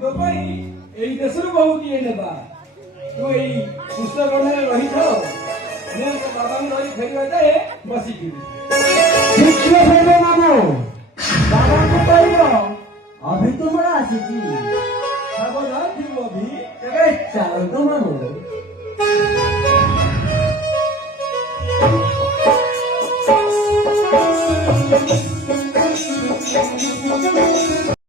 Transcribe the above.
तो भाई এই দেশের বহু কিয়ে নেবা তুই পুস্তকনে রহি থাও मैं तो बाबा ने रही फेरवा जाए बसी की शिक्षे फेरबे मामो बाबा को कहबो अभी तो मरा आछी साबधान थी अभी तबे चलो तो मामो